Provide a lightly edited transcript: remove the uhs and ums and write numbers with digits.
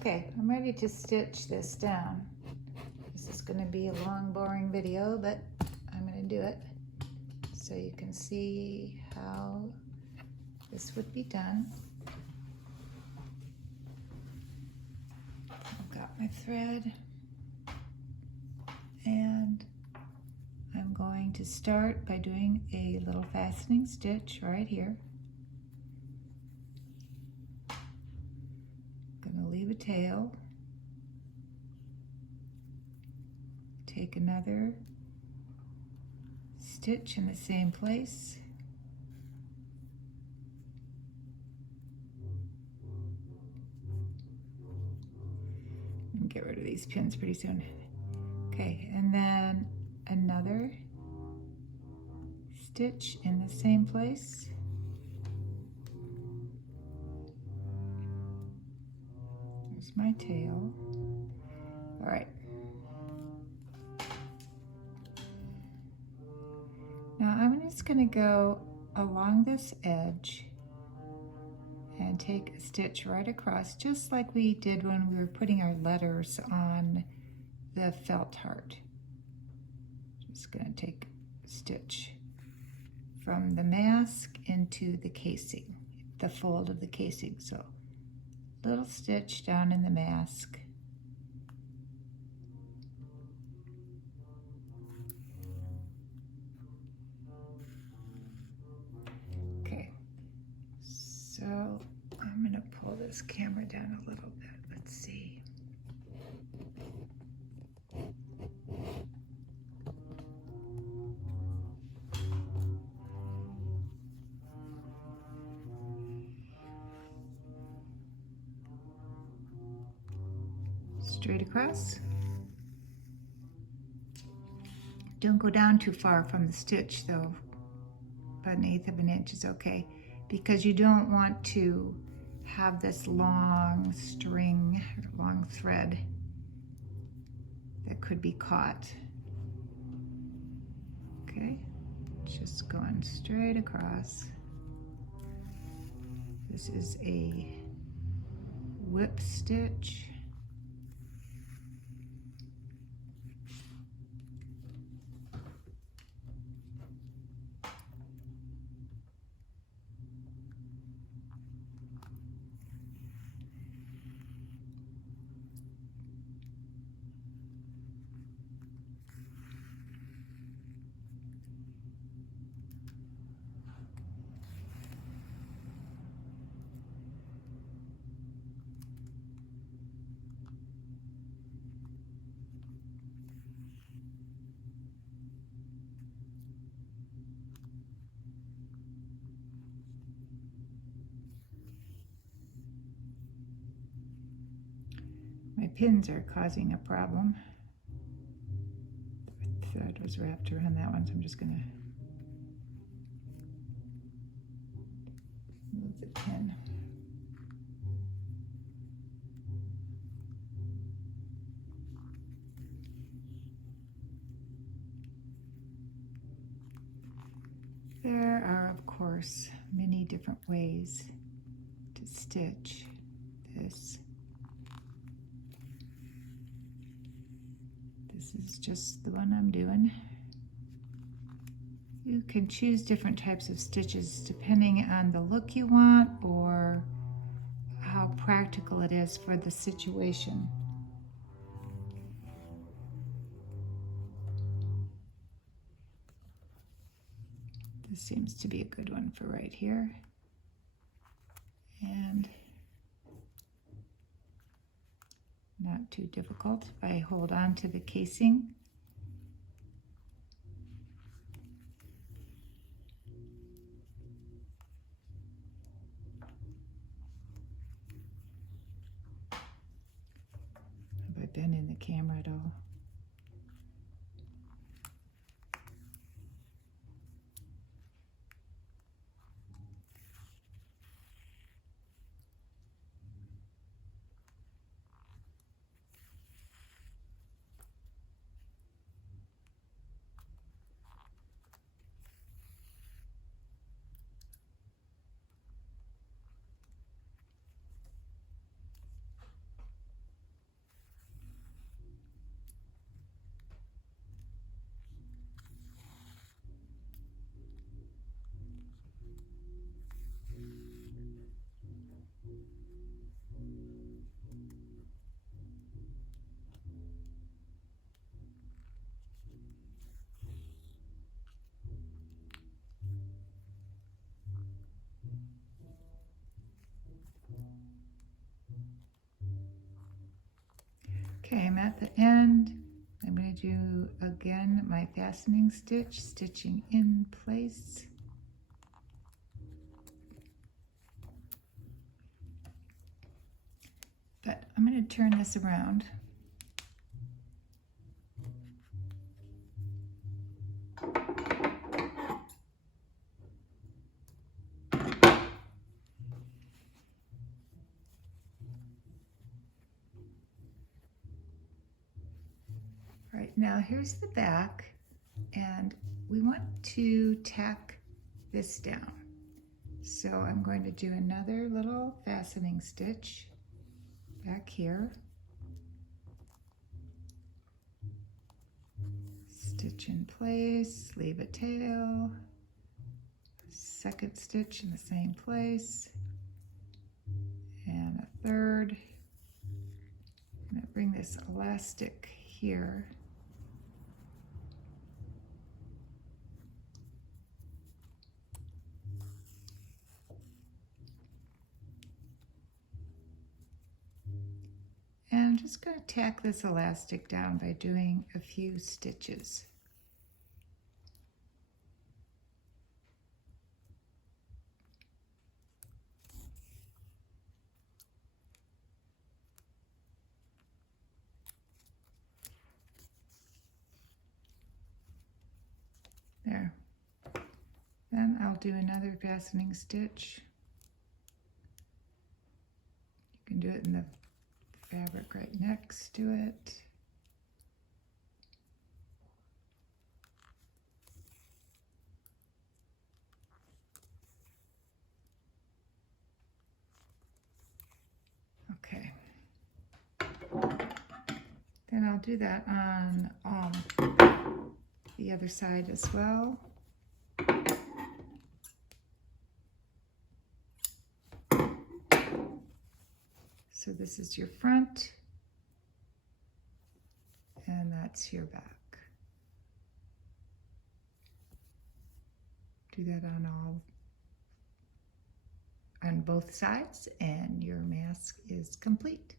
Okay, I'm ready to stitch this down. This is going to be a long, boring video, but I'm going to do it so you can see how this would be done. I've got my thread, and I'm going to start by doing a little fastening stitch right here. I'm going to leave a tail, take another stitch in the same place, and get rid of these pins pretty soon. Okay, and then another stitch in the same place. There's my tail. All right. Now I'm just going to go along this edge and take a stitch right across, just like we did when we were putting our letters on the felt heart. Just going to take a stitch from the mask into the casing, the fold of the casing. So little stitch down in the mask. Okay, so I'm going to pull this camera down a little bit. Let's see. Straight across. Don't go down too far from the stitch though. About 1/8 of an inch is okay, because you don't want to have this long string, long thread that could be caught. Okay, just going straight across. This is a whip stitch. My pins are causing a problem. The thread was wrapped around that one, so I'm just going to move the pin. There are, of course, many different ways to stitch this. This is just the one I'm doing. You can choose different types of stitches depending on the look you want or how practical it is for the situation. This seems to be a good one for right here. And not too difficult. I hold on to the casing. Have I been in the camera at all? the end, I'm going to do again my fastening stitch, stitching in place. But I'm going to turn this around. Right, now here's the back, and we want to tack this down. So I'm going to do another little fastening stitch back here. Stitch in place, leave a tail, second stitch in the same place, and a third. I'm going to bring this elastic here. And I'm just going to tack this elastic down by doing a few stitches. There. Then I'll do another fastening stitch. You can do it in the fabric right next to it. Okay. Then I'll do that on the other side as well. So this is your front, and that's your back. Do that on both sides, and your mask is complete.